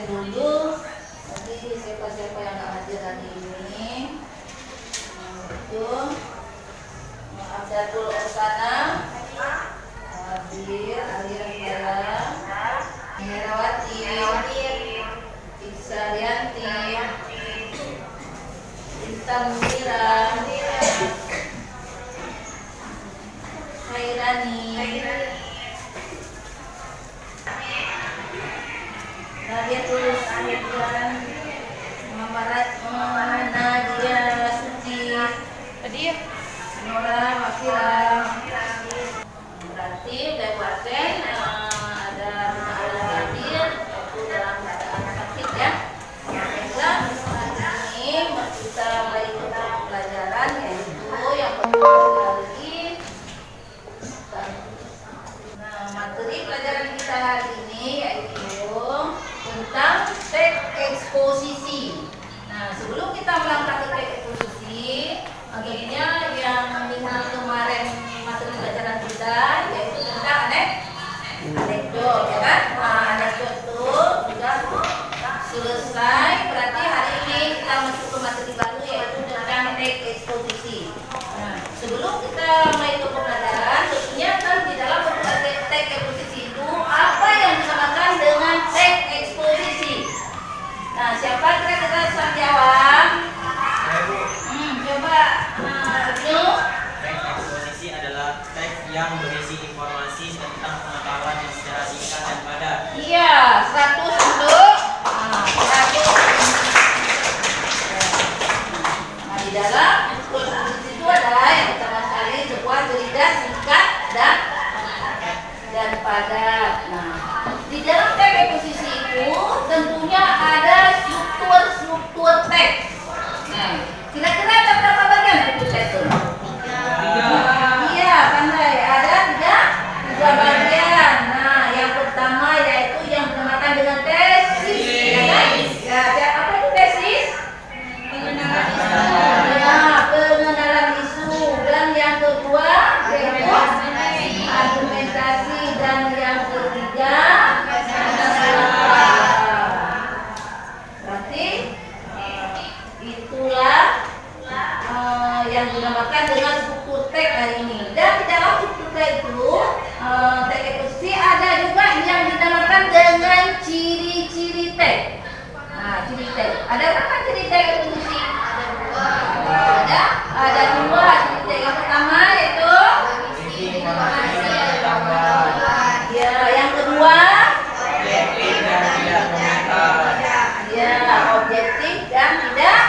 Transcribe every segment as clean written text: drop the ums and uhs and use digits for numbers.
absen dulu. Nanti siapa-siapa yang nggak hadir hari ini. Itu Abdul Osana hadir, Aliran Herawati, Iksa Rianti, Intan Mira, Hairani, Nadia Tulus, Muhammad Nadia Suci, Tadi ya? Nora Makira. Berarti Dewaten ada hadir itu dalam keadaan sakit ya. Baiklah, ini kita mulai pelajaran yaitu yang pertama kali. Nah, materi pelajaran kita hari ini yaitu tentang teks eksposisi. Nah, sebelum kita melangkah ke teks eksposisi, akhirnya yang minggu kemarin materi pelajaran kita yaitu tentang anekdot, ya kan? Nah, anekdot itu sudah selesai. Berarti hari ini kita masuk ke materi baru yaitu tentang teks eksposisi. Nah, sebelum kita mulai ke pembelajaran, tentunya kan di dalam teks eksposisi itu apa yang dinamakan dengan teks eksposisi? Nah, siapa kira-kira bisa jawab? Coba, Ibnu. Teks eksposisi adalah teks yang berisi informasi tentang pengetahuan yang secara singkat dan padat. Iya, 100 untuk 100. Nah, di dalam eksposisi itu ada yang pertama sekali sebuah cerita singkat dan padat. Nah, di dalam teks eksposisi itu tentunya ada struktur teks. Nah, kira-kira ada berapa bagian struktur teks itu? Iya, pandai. Ada tiga bagian. Nah, yang pertama yaitu yang dinamakan dengan tesis. Ya kan? Ya, apa itu tesis? Pengenalan isu. Dan yang kedua yaitu argumentasi. Dan yang ketiga berarti itulah yang dinamakan dengan struktur teks hari ini. Dan di dalam struktur teks itu teks eksposisi ada juga yang dinamakan dengan ciri-ciri teks. Nah, ciri teks. Ada berapa ciri teks eksposisi? Ada dua ciri teks. Yang pertama yaitu ya, yang kedua Objektif dan tidak memihak. ya, objektif dan tidak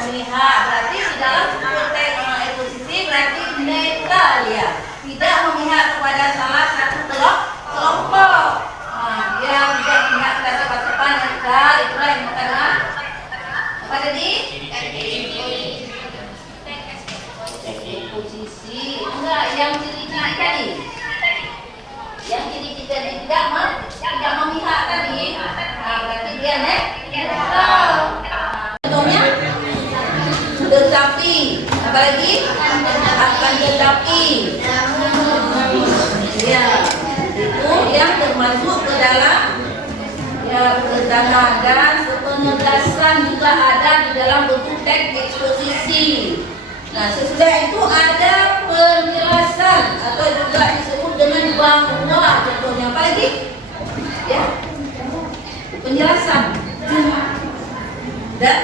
memihak. Berarti di dalam struktur teks eksposisi berarti netral ya, tidak memihak kepada salah satu kelompok. Dia tidak memihak kepada siapa-siapa, netral. Itulah yang dikatakan apa tadi? Eksposisi. Enggak, yang ciri-ciri tadi. Yang ciri-ciri tadi tidak memihak tadi. Nah, berarti dia netral. Contohnya tetapi, apalagi akan tetapi. Ya, itu yang termasuk ke dalam ya keterangan dan penegasan juga ada di dalam bentuk teks eksposisi. Nah, sesudah itu ada penjelasan atau juga disebut dengan bahwa. Contohnya apa lagi? Ya, penjelasan dan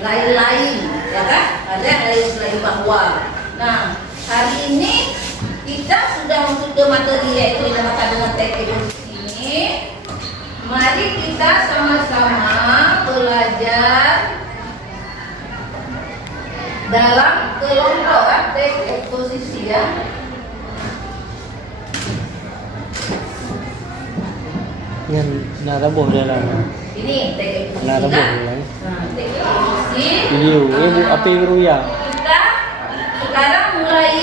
lain-lain, ya kan? Ada lain-lain bahwa. Nah, hari ini kita sudah masuk ke materi yaitu dinamakan dengan teks eksposisi ini. Mari kita sama-sama belajar dalam kelompok teks eksposisi ya. Nhân là bộ đây là Ini teks eksposisi. là bộ Kan? này. Nah, teks eksposisi. Video ibu api ru ya. Kita sekarang mulai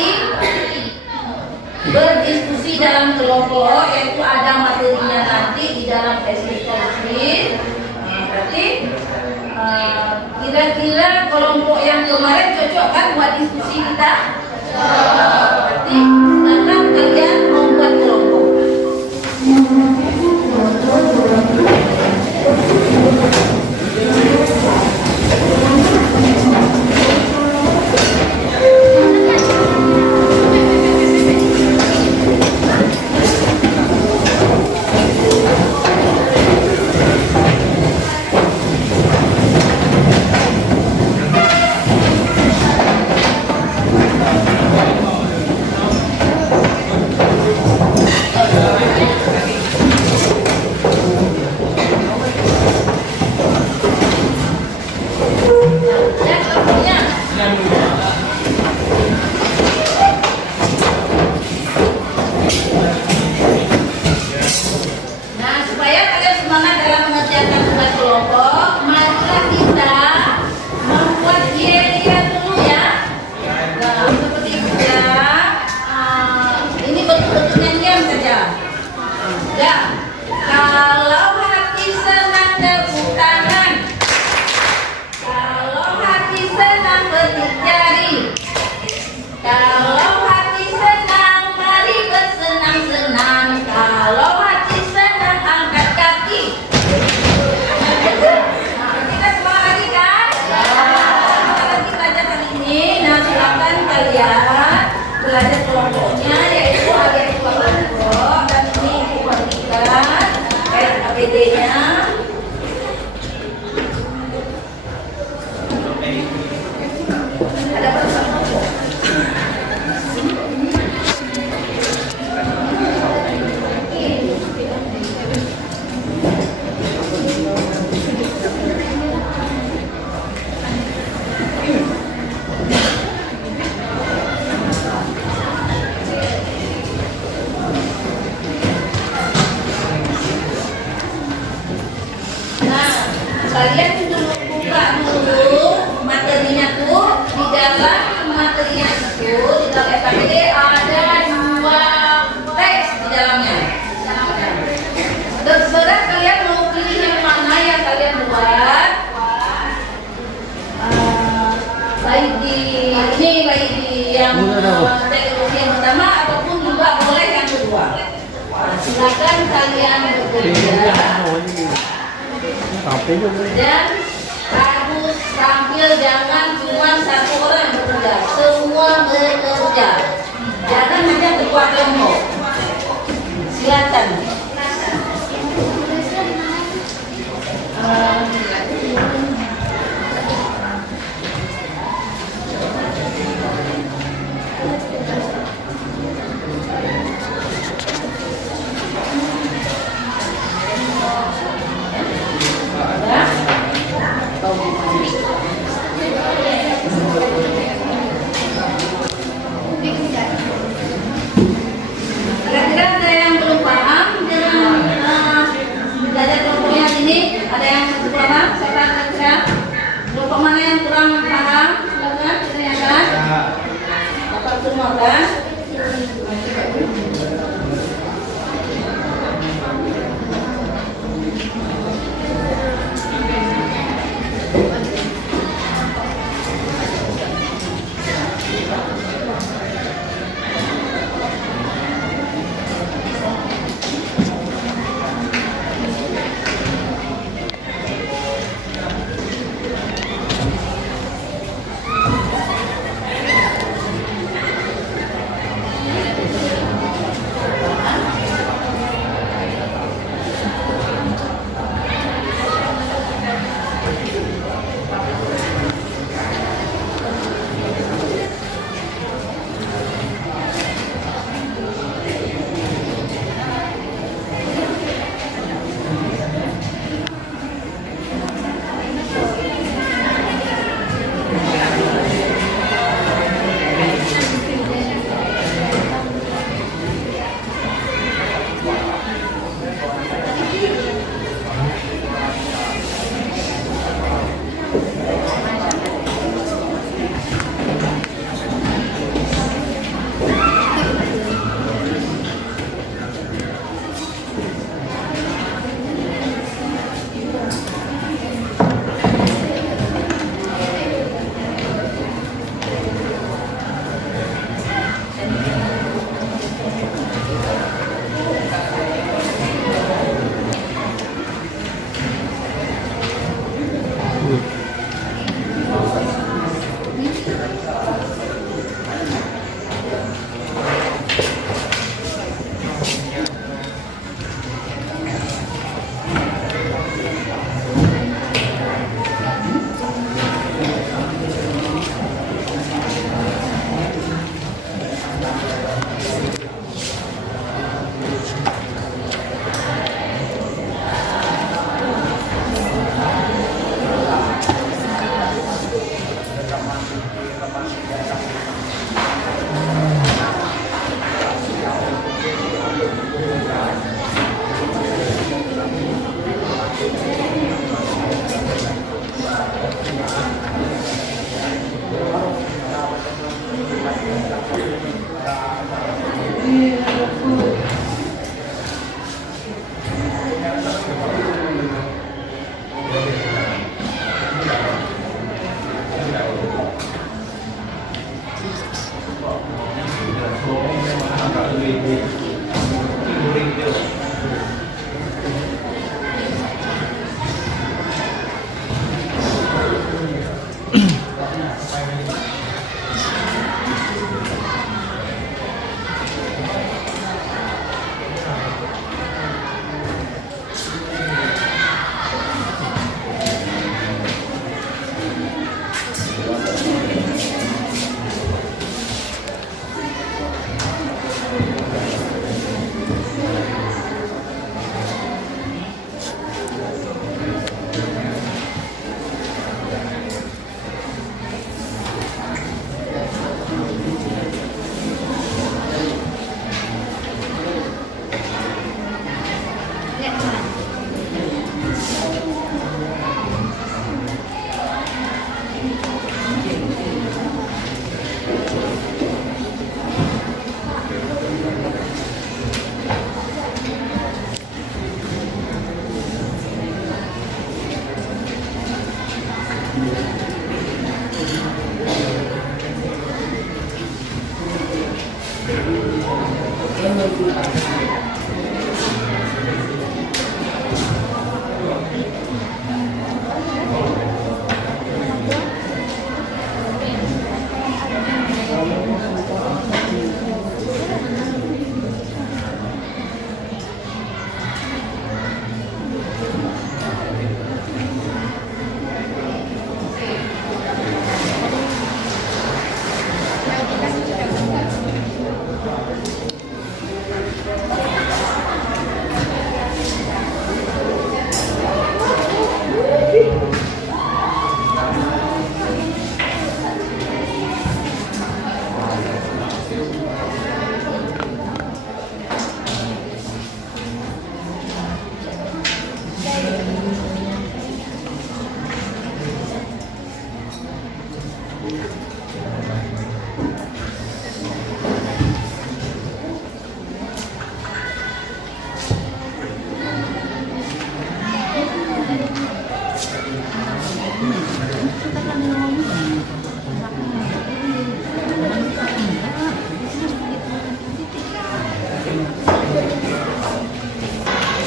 berdiskusi dalam kelompok yaitu ada materinya nanti di dalam teks eksposisi. Nah, berarti kira-kira kelompok yang kemarin cocok kan buat diskusi kita? Berarti silakan kalian membuat kelompok. Nah, kalian dulu buka dulu materinya tuh di dalam materinya itu di dalam FKD ada 2 teks di dalamnya. Terserah kalian mau pilih yang mana yang kalian buat. Baik di yang teknologi yang pertama ataupun juga boleh yang kedua. Silakan kalian bekerja. Apa juga? Dan harus tampil, jangan cuma 1 orang yang bekerja, semua bekerja. Jangan hanya ketua kelompok. Silakan. Kira-kira ada yang belum paham dengan belajar kelompoknya ini? Ada yang belum paham? Siapa kira-kira? Kelompok mana yang kurang paham? Silakan ditanyakan. Dapat semua kan?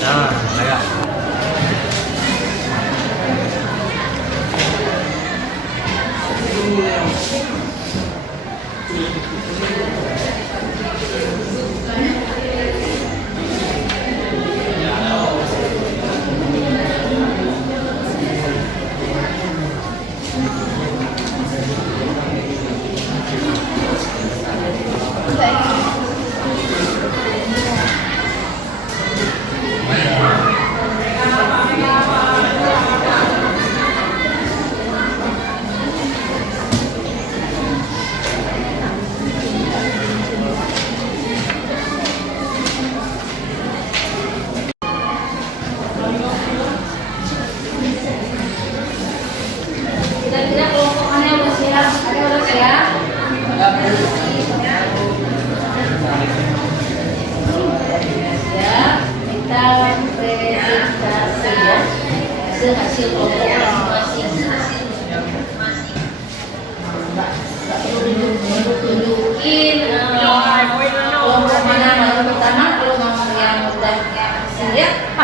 Nah, kayak Kira-kira kelompokannya udah siap? Ada udah siap? Ya, kita presentasi ya hasil kelompok masing-masing. Mbak perlu tunjukin kelompok mana yang pertama. Kalau mau yang udah siap,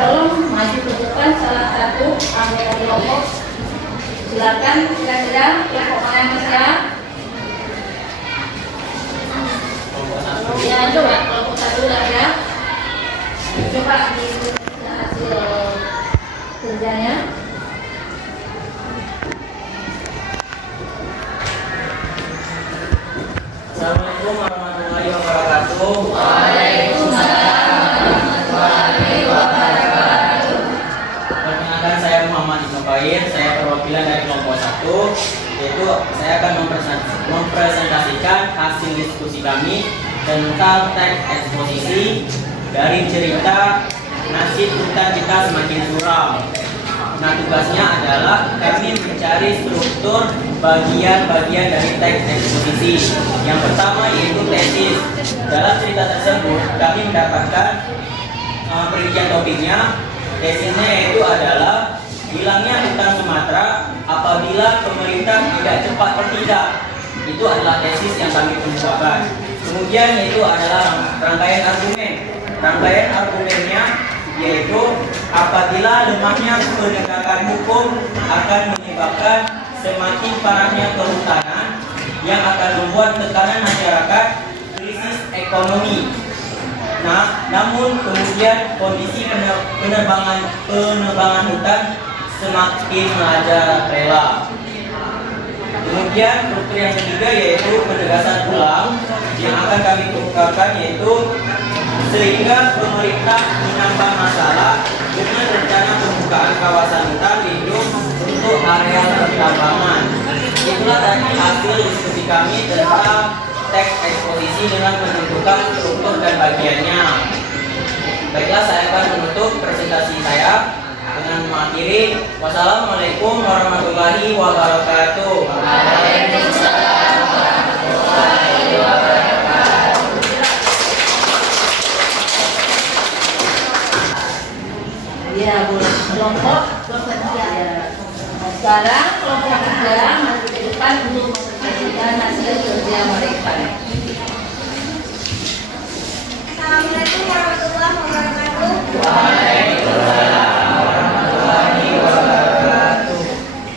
tolong maju ke depan salah satu anggota kelompok. Silakan, kira-kira kelompok mana yang siap? Ya, coba kelompok satu lah ya. Coba di hasil kerjanya. Assalamualaikum warahmatullahi wabarakatuh. Waalaikumsalam warahmatullahi wabarakatuh. Perkenalkan, saya Muhammad Ibnu Bair, saya perwakilan dari kelompok 1, yaitu saya akan mempresentasikan hasil diskusi kami tentang teks eksposisi dari cerita Nasib Hutan Kita Semakin Suram. Nah, tugasnya adalah kami mencari struktur bagian-bagian dari teks eksposisi. Yang pertama yaitu tesis. Dalam cerita tersebut kami mendapatkan perincian topiknya. Tesisnya yaitu adalah hilangnya hutan Sumatera apabila pemerintah tidak cepat bertindak. Itu adalah tesis yang kami kemukakan. Kemudian yaitu adalah rangkaian argumen. Rangkaian argumennya yaitu apabila lemahnya penegakan hukum akan menyebabkan semakin parahnya kehutanan yang akan membuat tekanan masyarakat krisis ekonomi. Nah, namun kemudian kondisi penebangan hutan semakin merajalela. Kemudian struktur yang ketiga yaitu penegasan ulang yang akan kami kemukakan yaitu sehingga pemerintah menambah masalah dengan rencana pembukaan kawasan hutan lindung untuk area pertambangan. Itulah tadi hasil diskusi kami tentang teks eksposisi dengan menentukan struktur dan bagiannya. Baiklah, saya akan menutup presentasi saya dengan mengakhiri wassalamualaikum warahmatullahi wabarakatuh. Waalaikumsalam warahmatullahi wabarakatuh. Ya, boleh kelompok ya. Sekarang kelompok 3 maju ke depan untuk mempresentasikan hasil kerja mereka. Assalamualaikum warahmatullahi wabarakatuh.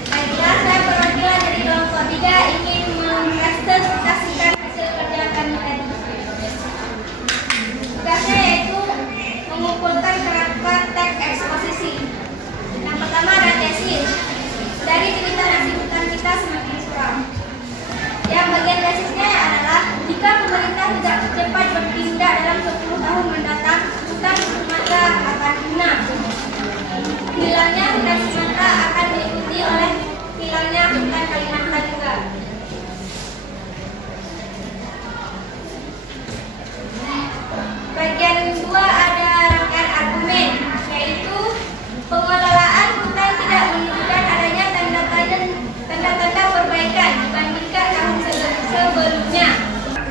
Baiklah, saya perwakilan dari kelompok 3 ingin mempresentasikan hasil kerja kami tadi. Tugasnya yaitu mengumpulkan kerangka teks eksposisi. Yang pertama ada tesis. Dari cerita nasi hutan kita semakin suram. Yang bagian tesisnya adalah jika pemerintah tidak cepat bertindak dalam 10 tahun mendatang, hutan Sumatera akan punah. Hilangnya hutan Sumatera akan diikuti oleh hilangnya hutan Kalimantan juga. Bagian 2 ada rangkaian argumen, yaitu pengelolaan hutan tidak menunjukkan adanya tanda-tanda perbaikan dibandingkan tahun sebelumnya.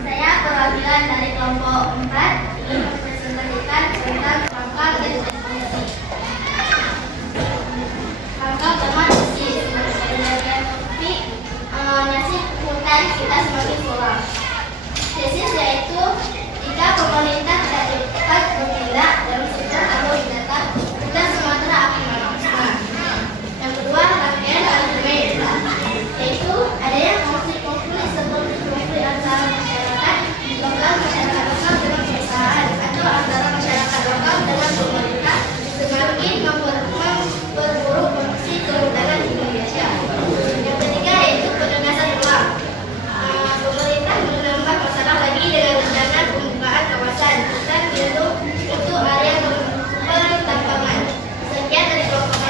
Saya perwakilan dari kelompok 4 ingin mempresentasikan tentang rangka eksposisi. Rangka pertama tesis. Dari nasib hutan kita semakin suram. Tesis yaitu jika pemerintah tidak cepat bertindak dalam 10 tahun mendatang, hutan Sumatera akan musnah. Yang kedua, rangkaian argumen, yaitu adanya konflik seperti konflik antara masyarakat lokal dengan perusahaan atau antara masyarakat lokal dengan pemerintah semakin memperburuk kondisi kehutanan di Indonesia. Yang ketiga yaitu penegasan ulang. Pemerintah menambah masalah lagi dengan rencana pembukaan kawasan hutan lindung untuk area pertambangan. Sekian dari kelompok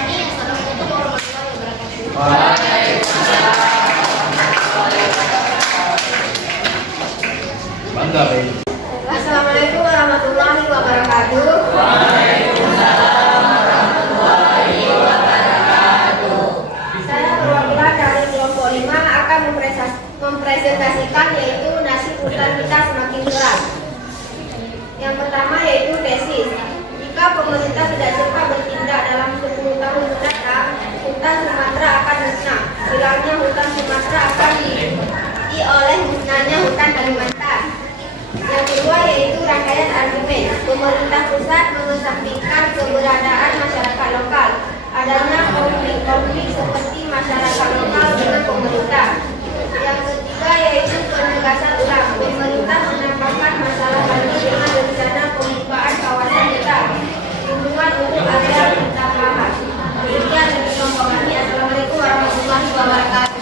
kami. Assalamualaikum warahmatullahi wabarakatuh. Assalamualaikum warahmatullahi wabarakatuh. Saya perwakilan dari kelompok 5 akan mempresentasikan yaitu nasib hutan kita semakin suram. Yang pertama yaitu tesis. Jika pemerintah tidak cepat bertindak dalam 10 tahun mendatang, hutan Sumatera akan musnah. Hilangnya hutan Sumatera akan diikuti oleh musnahnya hutan Kalimantan. Yang kedua yaitu rangkaian argumen. Pemerintah pusat mengesampingkan keberadaan masyarakat lokal. Adanya konflik-konflik seperti masyarakat lokal dengan pemerintah. Yang ketiga yaitu penegasan ulang. Pemerintah menambahkan masalah lagi dengan rencana pembukaan kawasan hutan lindungan untuk area pertambangan. Demikian dari kelompok kami. Assalamualaikum warahmatullahi wabarakatuh.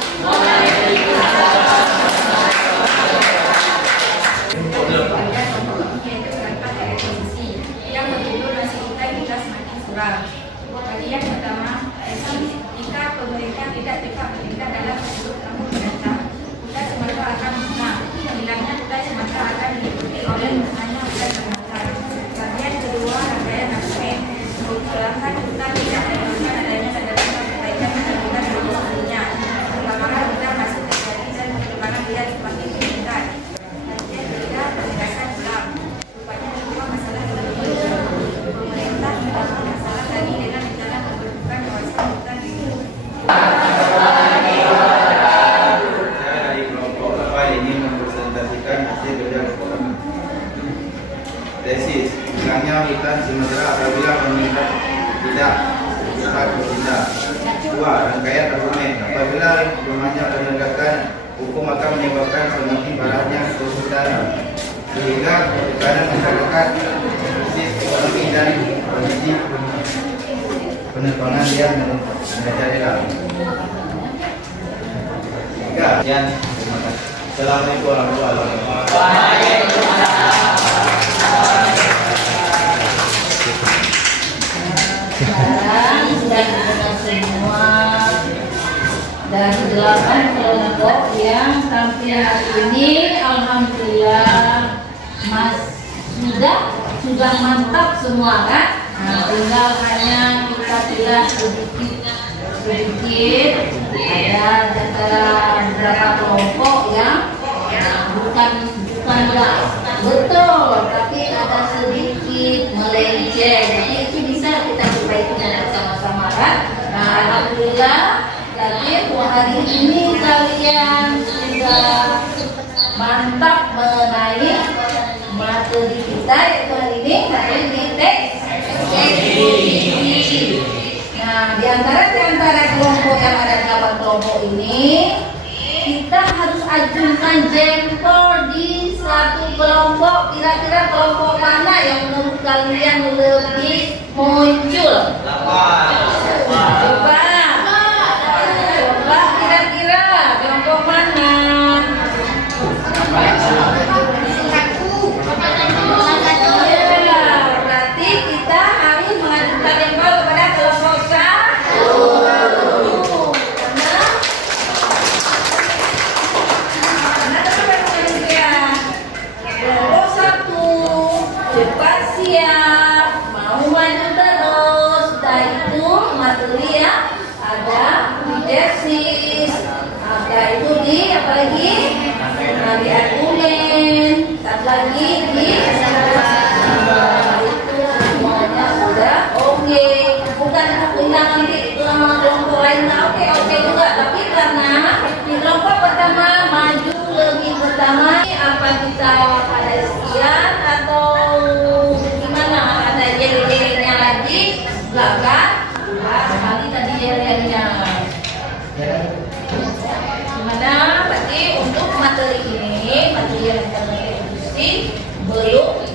Yang berjudul nasi hutan kita semakin suram. Bagian pertama, jika pemerintah tidak cepat bertindak dalam 10 tahun mendatang, hutan Sumatera akan musnah. Hilangnya hutan Sumatera akan diikuti oleh musnahnya hutan Kalimantan. Bagian kedua, rangkaian argumen. Pengelolaan hutan tidak menunjukkan adanya tanda-tanda perbaikan dibandingkan tahun sebelumnya. Perkembangan hutan masih terjadi dan perkembangan hutan semakin meningkat. Bagian ketiga, penegasan ulang. Rupanya semua masalah pemerintah menambah masalah lagi dengan rencana pembentukan kawasan hutan lindung. Saya dari kelompok 4 ini mempresentasikan hasil kerja kami. Tesis, hilangnya hutan Sumatera apabila pemerintah tidak cepat bertindak. 2. Rangkaian argumen, apabila lemahnya penegakan hukum akan menyebabkan semakin parahnya kehutanan sehingga tekanan masyarakat, krisis ekonomi dan kondisi penerbangan yang merajalela. 3. Sekian, terima kasih. Assalamualaikum warahmatullahi wabarakatuh. Sekarang sudah dikenal semua dari 8 kelompok yang tampil hari ini. Alhamdulillah sudah mantap semua kan? Nah, tinggal hanya kita pilih sedikit. Ada beberapa kelompok yang bukan nggak betul, tapi ada sedikit melenceng. Jadi itu bisa kita perbaiki bersama-sama kan? Nah, alhamdulillah hari ini kalian sudah mantap mengenai materi kita yaitu hari ini materi di teks eksposisi. Nah, di antara kelompok yang ada di 8 kelompok ini, kita harus ajukan jempol di satu kelompok. Kira-kira kelompok mana yang menurut kalian lebih muncul? Coba kira-kira kelompok mana? Ya, berarti kita harus mengajukan jempol kepada kelompok satu. Karena kelompok satu cepat siap, mau maju terus, dan itu materi yang ada di tesis, ada itu di apa lagi? Di argumen, satu lagi di itu semuanya sudah oke. Bukan aku bilang nanti kelompok lain nggak oke juga, tapi karena di kelompok pertama maju lebih pertama, apa kita ada sekian atau gimana? Ada jeli-jelinya lagi? Enggak kan? Nah, sekali tadi jeli-jelinya. Gimana? Berarti untuk materi ini, materi yang kita diskusi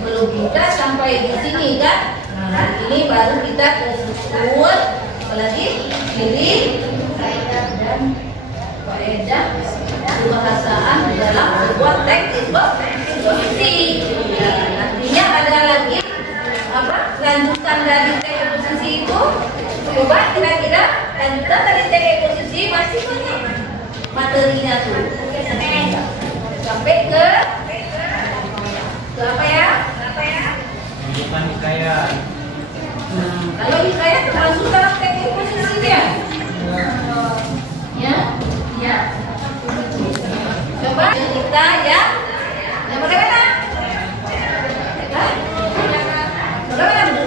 belum kita sampai di sini kan? Nah, hari ini baru kita tersebut apalagi pilih dan faedah kebahasaan dalam sebuah teks eksposisi. Nantinya ada lagi apa lanjutan dari teks eksposisi itu? Coba kira-kira lanjutan dari teks eksposisi masih banyak materinya tuh. Sampai ke apa ya? Bukan hikayat. Kalau hikayat termasuk dalam teks eksposisinya. Ya. Coba cerita ya. Yang bagaimana? Bagaimana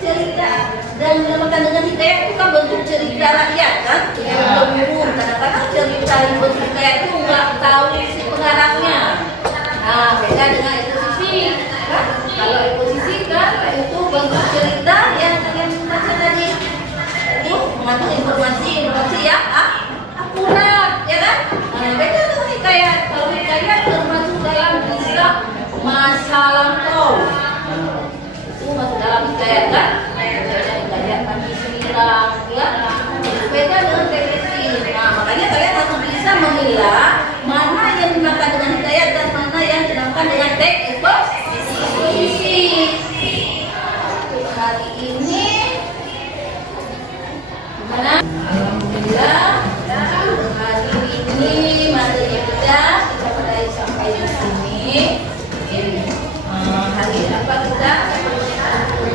cerita dan dinamakan dengan hikayat itu kan bentuk cerita rakyat kan? Yang umum. Kadang-kadang cerita yang bentuk hikayat itu nggak tahu isi pengarangnya. Nah, beda dengan eksposisi. Kan? Kalau eksposisi kan itu bentuk cerita yang kalian baca tadi itu mengandung informasi yang akurat, ya kan? Nah, beda dengan hikayat. Kalau hikayat termasuk dalam kisah masa lampau. Itu masuk dalam hikayat kan? Hikayat Pancasila, ya. Beda dengan eksposisi. Nah, makanya kalian harus bisa memilah mana yang dimakan dengan hikayat dan mana yang dimakan dengan teks eksposisi. Hari ini gimana? Alhamdulillah hari ini materi kita mulai sampai di sini. Hari apa kita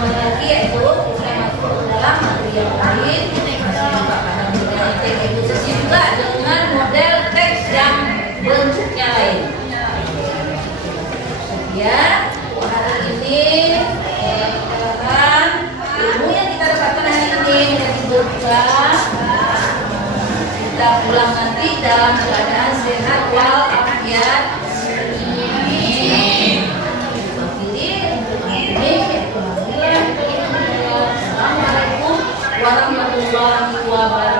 lagi yaitu kita masuk ke dalam materi yang lain. Alhamdulillah teks eksposisi juga dengan model teks yang bentuknya lain. Ya, hari ini ilmu yang kita dapatkan hari ini menjadi berkah. Kita pulang nanti dalam keadaan sehat walafiat. Assalamualaikum warahmatullahi wabarakatuh.